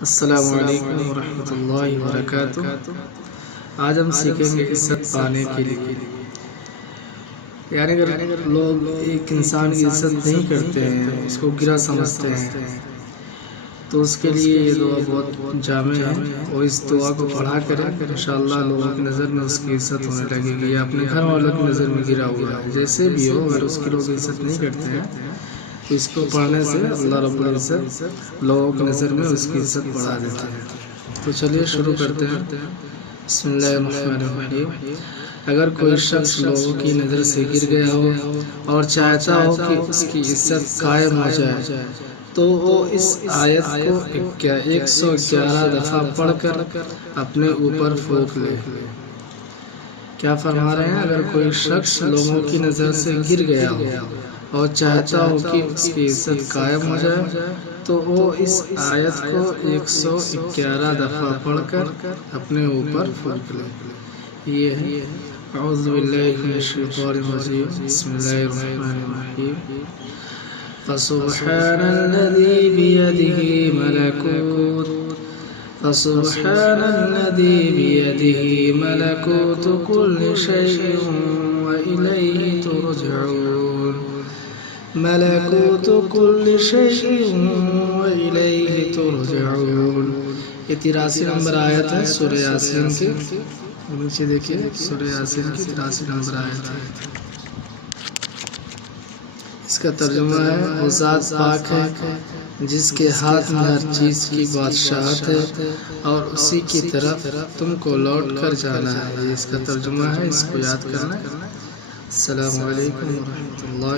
السلام علیکم ورحمۃ اللہ وبرکاتہ۔ آج ہم سیکھیں گے عزت پانے کے لیے، یعنی اگر لوگ ایک انسان کی عزت نہیں کرتے ہیں، اس کو گرا سمجھتے ہیں، تو اس کے لیے یہ دعا بہت جامع ہے، اور اس دعا کو پڑھا کریں، انشاءاللہ لوگوں کی نظر میں اس کی عزت ہونے لگے گی، یا اپنے گھر والوں کی نظر میں گرا ہوا ہے، جیسے بھی ہو، اگر اس کی لوگ عزت نہیں کرتے ہیں تو اس کو پڑھنے سے اللہ رب العزت لوگوں کی نظر میں اس کی عزت بڑھا دیتے ہیں۔ تو چلیے شروع کرتے ہیں۔ بسم اللہ الرحمن الرحیم۔ اگر کوئی شخص لوگوں کی نظر سے گر گیا ہو اور چاہتا ہو کہ اس کی عزت قائم ہو جائے، تو وہ اس آیت کو 111 دفعہ پڑھ کر اپنے اوپر پھونک لے۔ کیا فرما رہے ہیں؟ اگر کوئی شخص لوگوں کی نظر سے گر گیا ہو اور چاہتا ہو کہ اس کی عزت قائم ہو جائے، تو وہ اس آیت کو 111 دفعہ پڑھ کر اپنے اوپر پھونک لے۔ یہ ہے اعوذ باللہ من الشیطان الرجیم، بسم اللہ الرحمن الرحیم۔ فسبحان الذی بیدہ ملکوت کل شیء وإلیہ ترجعون۔ ملکوت کل شیء وإلیہ ترجعون۔ یہ 83 نمبر آیت ہے سورہ یاسین کی، نیچے دیکھیے، سورہ یاسین کی 83 نمبر آیت ہے۔ اس کا ترجمہ ہے، وہ ذات پاک ہے جس کے ہاتھ میں ہر چیز کی بادشاہت ہے، اور اسی کی طرف تم کو لوٹ کر جانا ہے۔ یہ اس کا ترجمہ ہے، اس کو یاد کرنا۔ السلام علیکم ورحمۃ اللہ۔